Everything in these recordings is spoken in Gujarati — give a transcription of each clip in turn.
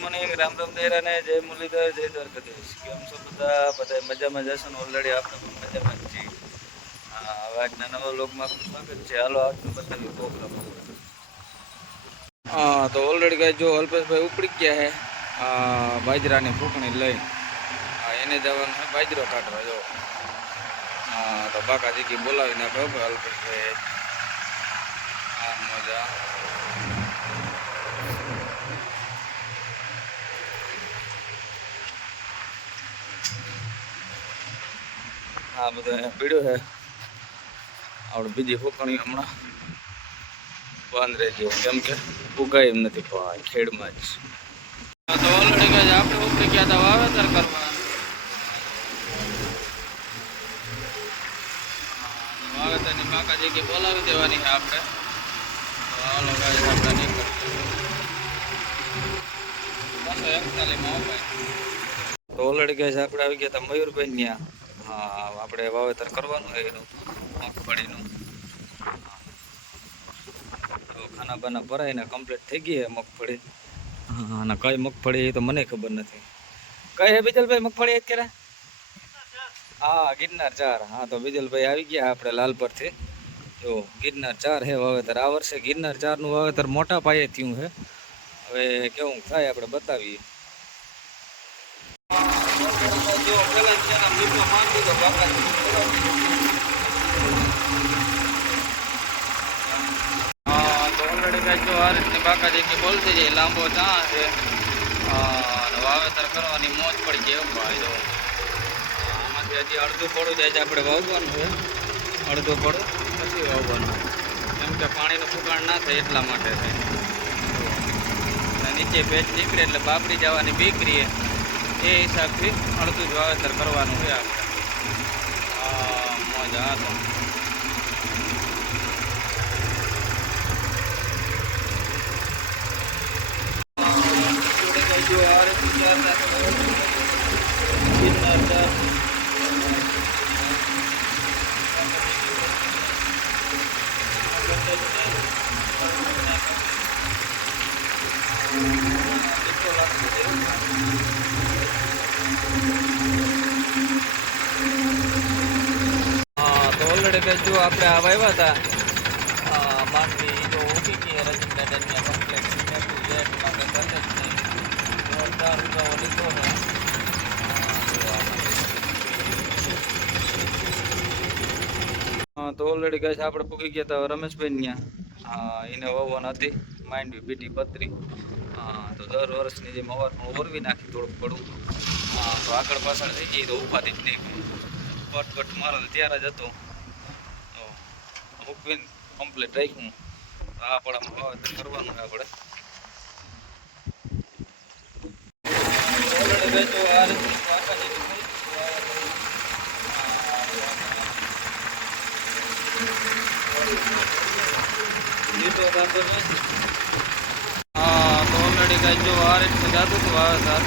મોર્નિંગ રામ રામ દેરા ને જય મુરલીધર, જય દ્વારકાધીશ. કેમ છો બધા? બધા મજામાં જશો ને? ઓલરેડી આપણે પણ મજામાં જ હવે આજના નવા લોકમાં સ્વાગત છે. હાલો, આજનું બતાવ્યું પ્રોગ્રામ હા, તો ઓલરેડી કાંઈ જો અલ્પેશભાઈ ઉપડી ગયા છે બાજરાની ફૂંકણી લઈ. એને જવાનું છે બાજરો કાઢવા, જો. હા, તો બાકા દીકી બોલાવી નાખ્યો કે અલ્પેશભાઈ હા મજા હા બધો પીડ્યું છે. આપણે બીજી ફૂંકણી હમણાં બંધ રહી ગયો કેમ કે ઉગાય એમ નથી ભાઈ ખેડમાં જ તો ઓલરેડી કહે આપણે ગયા હતા વાવેતર કરવા. વાવેતરની કાકાજી કે બોલાવી દેવાની છે આપણે. હાલો guys, આપણે નીકળીએ. બસો એકતાલીસમાં તો ઓલરેડી કહે છે આપણે આવી ગયા હતા મયુરભાઈ ત્યાં આપણે વાવેતર કરવાનું હોય એનું મગફળીનું. તો ખાના બાના ભરાઈને કમ્પ્લીટ થઈ ગઈ છે મગફળી. હા અને કઈ મગફળી એ તો મને ખબર નથી. કઈ હે બીજલભાઈ મગફળી અત્યારે? હા ગિરનાર ચાર. હા તો બીજલભાઈ આવી ગયા આપણે લાલપરથી. જો ગિરનાર ચાર હે વાવેતર. આ વર્ષે ગિરનાર ચારનું વાવેતર મોટા પાયે થયું છે હવે કેવું થાય આપણે બતાવીએ. જો પેલા ત્યાંના મીઠો માંડ દીધો કાંઈ જો આ બાકાજી જાય લાંબો ચા છે વાવેતર કરવાની મોજ પડી ગઈ ભાઈ જો હજી અડધું પડું જાય છે. આપણે વાવવાનું અડધું પડું પછી વાવવાનું કેમ કે પાણીનું ફુગાણ ના થાય એટલા માટે નીચે ભેજ નીકળે એટલે બાપડી જવાની બીક રહીએ એ હિસાબથી અડધું જ વાવેતર કરવાનું છે આપણે હા મોજ હા તો હા તો ઓલરેડી કે જો આપણે આ વાવ્યા હતા માંડવી તો ઊભી ગઈ રજન ગાર્ડનની કમ્પ્લેક્સ છે ઘટે જ છે. છે આપણે પૂકી ગયા હતા રમેશભાઈ ત્યાં એને વાવવાના હતી, માંડવી, બીટી પતરી તો દર વર્ષની જેમ અવારનું ઓરવી નાખી થોડુંક પડું. હા, તો આગળ પાછળ થઈ જઈએ તો ઉપાધિ જ નહીં. પટકટ કટ મારે ત્યારે જ હતો. મૂકવીને કમ્પ્લીટ રાખ્યું. આ પડામાં વાવેતર કરવાનું આપણે. આ જેટલું થઈ ગયું લીધો વાંધો નથી હા તો ઓલરેડી જો આ રીતનું જાતું હતું વાવેતર.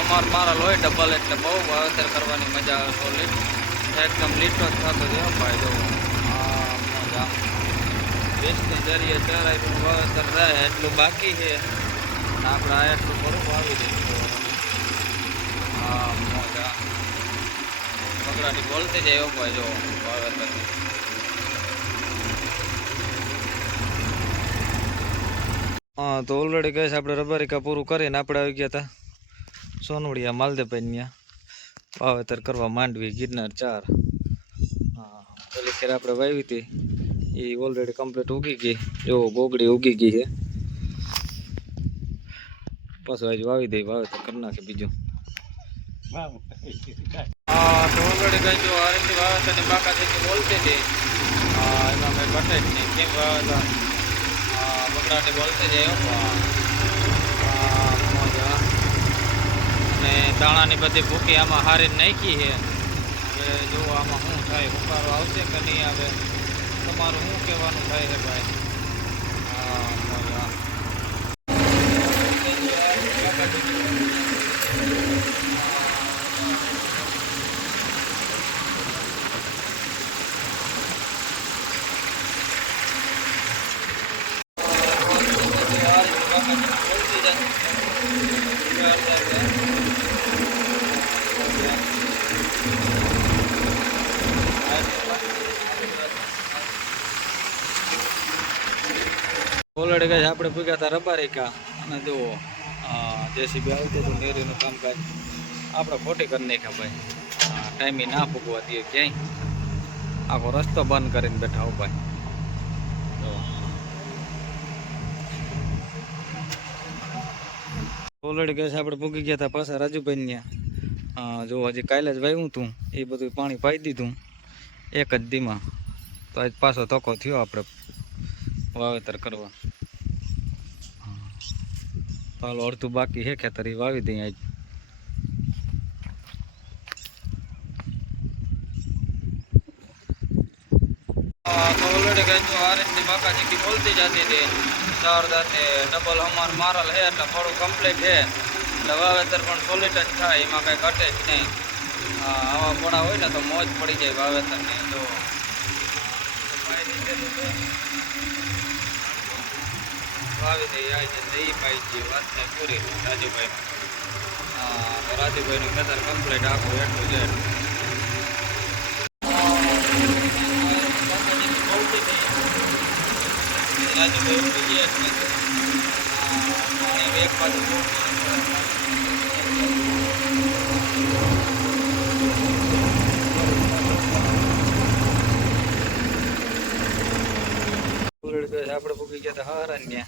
અમાર મારા લોહી ડબલ એટલે બહુ વાવેતર કરવાની મજા આવે સોલિડ એકદમ લીટો જ થતો છે ભાઈ જો મજા. વીસની જરીએ ચરાઈનું વાવેતર રહે, એટલું બાકી છે. આપણે આ એટલું બરું વાવી દઈશું હા મજા. બકરાની બોલતી જાય એવો ભાઈ જો વાવેતર હા, તો ઓલરેડી છે આપણે રબારિકા પૂરું કરીને આપણે આવી ગયા હતા સોનવડિયા માલદેભાઈ ત્યાં. વાવેતર કરવા માંડવી, ગિરનાર ચાર. હા પેલી ખેર આપણે વાવી હતી. એ ઓલરેડી કમ્પ્લીટ ઉગી ગઈ. જો, બોગડી ઉગી ગઈ છે. પાછું હજુ વાવી દઈ વાવેતર કરી નાખે બીજું. હા, તો ઓલરેડી કઈ જો આ રીતે વાવેતરની બાકાથી બોલતી હતી એમાં મેં ઘટે કેમ વાવેતર બકરાટી બોલતી જાય અને દાણાની બધી ભૂકી આમાં હારી નાખી છે. હવે જો આમાં શું થાય હુંકારો આવશે કે નહીં આવે? તમારું શું કહેવાનું થાય છે ભાઈ? હા, મોજા. ઓલરેડી ગાય આપણે પૂગ્યા હતા રબારિકા. અને જુઓ જેસીબી આવતી હતું ડેરીનું કામકાજ આપણે ખોટી કરી નાખ્યા ભાઈ. ટાઈમે ના ફૂગવા દઈએ ક્યાંય. આખો રસ્તો બંધ કરીને બેઠા હો ભાઈ. જુઓ ઓલરેડી ગેસ આપણે પૂગી ગયા હતા પાછા રાજુભાઈ ત્યાં. જો હજી કાલે જ વાવ્યું હતું એ બધું પાણી પાઈ દીધું. એક જ દીમાં. તો આજ પાછો તકો થયો આપણે વાવેતર કરવા. પાલો અડધું બાકી છે ખેતર, એ વાવી દઈએ આજ. ઓલરેડી બાકાજી બોલતી જતી હતી. ચાર દાંતે ડબલ હમાર મારલ છે એટલે થોડું કમ્પ્લીટ છે એટલે વાવેતર પણ સોલિડ જ થાય એમાં કાંઈ ઘટે જ નહીં. હા, આવા પોડા હોય ને તો મોજ પડી જાય વાવેતરની જો. વાવી દઈએ આવી છે દઈ પાઈ છે વાત થાય પૂરી રાજુભાઈ હા તો રાજુભાઈનું ખેતર કમ્પ્લીટ આખું એટલું છે ઉઠી ગયા પાણી એક બાજુ આપણે પૂકી ગયા હતા હારાન્ય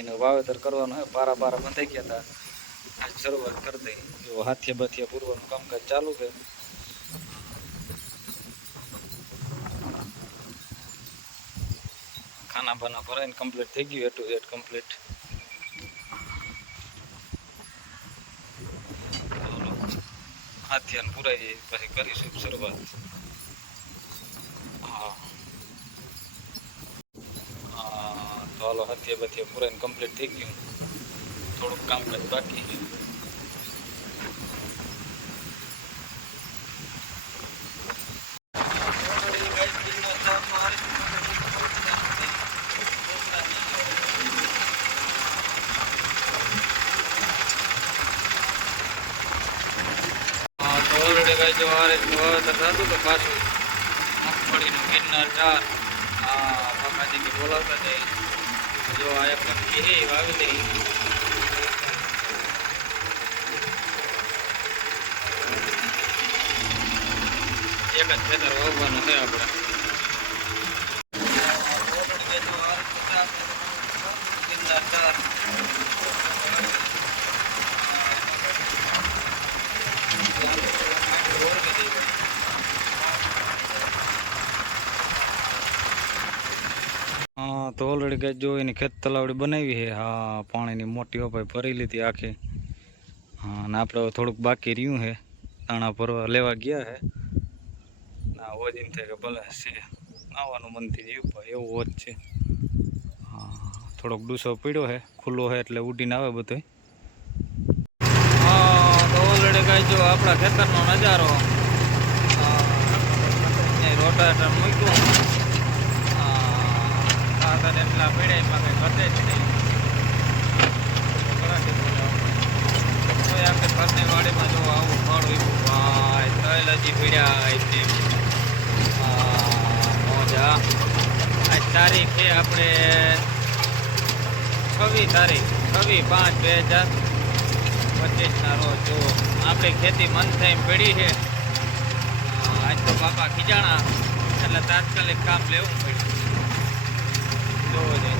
એનું વાવેતર કરવાનું હોય, પારા પારા બંધાઈ ગયા હતા. શરૂઆત કરી દઈ. જો હાથિયા બાથિયા પૂરવાનું કામકાજ ચાલુ છે. ખાના બાના ભરાઈને કમ્પ્લીટ થઈ ગયું એ ટુ ઝેડ કમ્પ્લીટ હાથિયાને પૂરાઈ જાય પછી કરીશું શરૂઆત. હા. તો હાલો હથિયા બથિયા પૂરાઈને કમ્પ્લીટ થઈ ગયું. થોડુંક કામકાજ બાકી છે હા તો જો આ રીતનું વાવેતર થતું તો પાછું મગફળીનું ગિરનાર ચાર. આ બાપાજીને બોલાવતા જઈ જો આ એકદમ ઘી વાવી દઈ એક જ ખેતર વાવવાનું છે આપણે ગિરનાર ચાર ગઈ જો એની ખેત તલાવડી બનાવી છે. હા, પાણીની મોટી હોપાઈ ભરી લીધી આખી. હા અને આપણે થોડુંક બાકી રહ્યું છે. દાણા ભરવા લેવા ગયા છે. ના એમ થાય કે ભલે છે. નાવાનું મનથી જીવ ભાઈ એવું હોજ છે. હા, થોડોક ડૂસો પીડ્યો છે. ખુલ્લો છે એટલે ઉડીને આવે બધો હા, તો ઓલરેડી કઈ જો આપણા ખેતરનો નજારો. રોટાટર મૂક્યું. એટલા પીડ્યા એમાં કંઈ ઘટે જ આપણે ઘરની જો આવું ફળ ઉગ્યું, ભાઈ, તલ હજી પીડ્યા મોજા. આજ તારીખ છે આપણે છવ્વીસ તારીખ છવ્વીસ પાંચ બે હજાર પચીસના રોજ. જો આપણી ખેતી મન થઈને પડી છે. આજ તો બાપા ખીજાણા, એટલે તાત્કાલિક કામ લેવું પડ્યું. જોવો છે.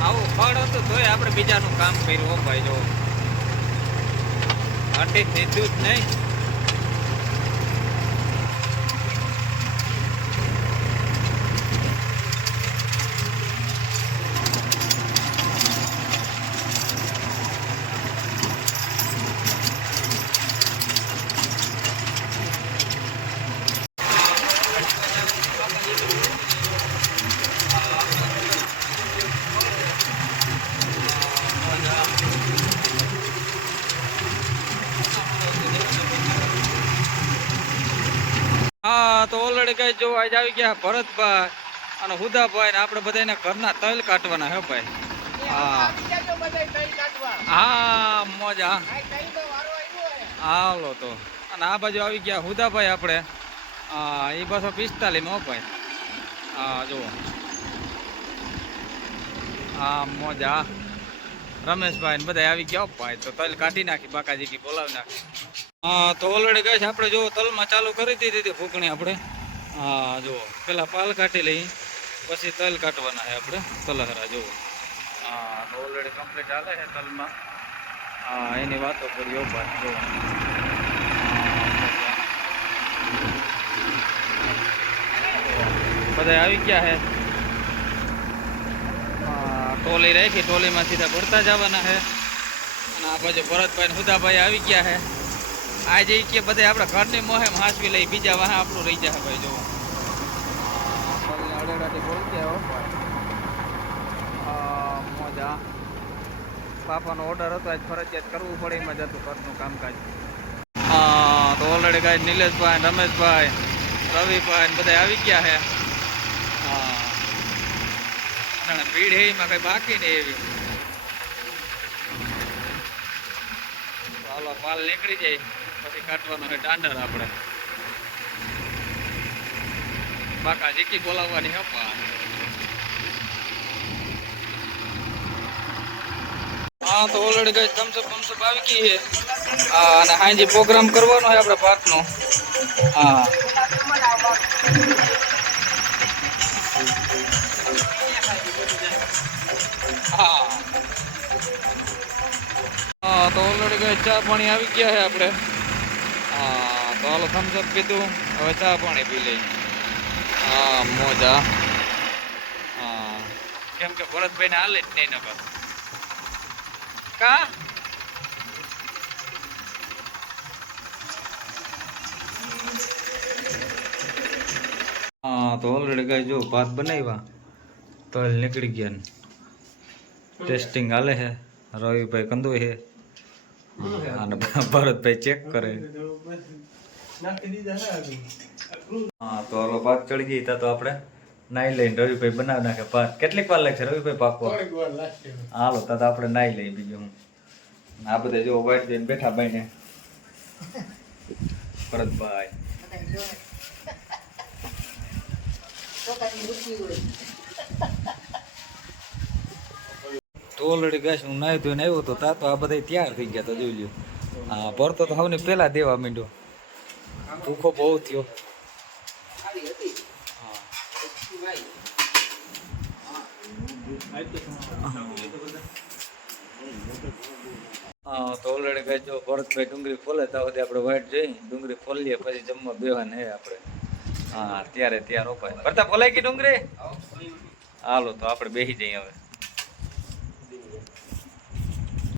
આવું ફળ હતું તોય આપણે બીજાનું કામ કર્યું હો ભાઈ જો હટી સીધું જ નહીં હા તો ઓલરેડી કઈ જો આજ આવી ગયા ભરતભાઈ અને હુદાભાઈ ને આપણે બધાને ઘરના તલ કાઢવાના હે ભાઈ. હા. હા, મોજા. હાલો તો. અને આ બાજુ આવી ગયા હુદાભાઈ આપણે. હા, એ બસો પિસ્તાલીસ નો ભાઈ. હા, જુઓ. હા, મોજા. રમેશભાઈ ને બધા આવી ગયા હો ભાઈ. તો તલ કાઢી નાખી, બાકાજી બોલાવી નાખી. હા, તો ઓલરેડી કહે છે આપણે જો તલમાં ચાલુ કરી દીધી હતી ફૂંકણી આપણે. હા જુઓ પેલા પાલ કાઢી લઈ પછી તલ કાઢવાના છે આપણે તલહરા જુઓ હા તો ઓલરેડી કમ્પ્લીટ હાલે છે તલમાં હા એની વાતો કરી ભાઈ જુઓ બધા આવી ગયા છે હા, ટોલી રાખી ટોલીમાં સીધા ભરતા જવાના છે અને આ બાજુ ભરતભાઈ ને હુદાભાઈ આવી ગયા છે। આજે કે બધે આપણે ઘરની મોહેમ હાંસવી લઈ બીજા વાહ આપણું રહી જાય ભાઈ જો મોજા. પાપાનો ઓર્ડર હતો આજ ફરજિયાત કરવું પડે એમાં જતું ઘરનું કામકાજ. હા તો ઓલરેડી કાંઈ નિલેશભાઈ રમેશભાઈ રવિભાઈ બધા આવી ગયા છે હા. ભીડ હે એમાં કઈ બાકી નહીં એવી. ચાલો માલ નીકળી જાય. પછી કાઢવાનો છે દાંડર આપણે. બાકા જીકી બોલાવવાની હપા હા, તો ઓલરેડી કઈ થમ્સઅપ બમસઅપ આવી ગઈ છે. અને હાંજે પ્રોગ્રામ કરવાનો હોય આપણે પાર્કનો હા. હા, તો ઓલરેડી કઈ ચા પાણી આવી ગયા છે આપણે. તો હાલો થમ્સઅપ પીધું હવે ચા પાણી પી લઈ હા, મોજા. હા. કેમ કે ભરતભાઈ ને હાલે જ નહીં નકર. કા? હા, તો ઓલરેડી કઈ જો ભાત બનાવ્યા. તલ નીકળી ગયા ને. ટેસ્ટિંગ હાલે છે રવિભાઈ કંદો છે અને ભરતભાઈ ચેક કરે. હા તો હાલો પાક ચડી ગઈ તા તો આપણે નાઈ લઈને રવિભાઈ બનાવી નાખે પાક કેટલીક વાર લાગશે રવિભાઈ પાકવા? હાલો તા તો આપણે નાઈ લઈએ બીજું હું. આ બધા જો વાઈટ જઈને બેઠા ભાઈને ભરતભાઈ. તો ઓલરેડી ગાશ હું નાહી ધોઈને આવ્યો તો તા તો આ બધા તૈયાર થઈ ગયા તો જોઈ લ્યો. હા ભરતો તો હવે પેલા દેવા માંડ્યો. ભૂખો બહુ થયો. તો ઓલરેડી ભાઈ જો ભરતભાઈ ડુંગળી ફોલે ત્યાં સુધી આપણે વાઈટ જોઈ, ડુંગળી ફોલીએ પછી જમવા બેવાને હે આપણે. હા, ત્યારે ત્યાં રોપાય. ભરતા ફોલાઈ ગઈ ડુંગળી? હાલો, તો આપણે બેસી જઈએ હવે.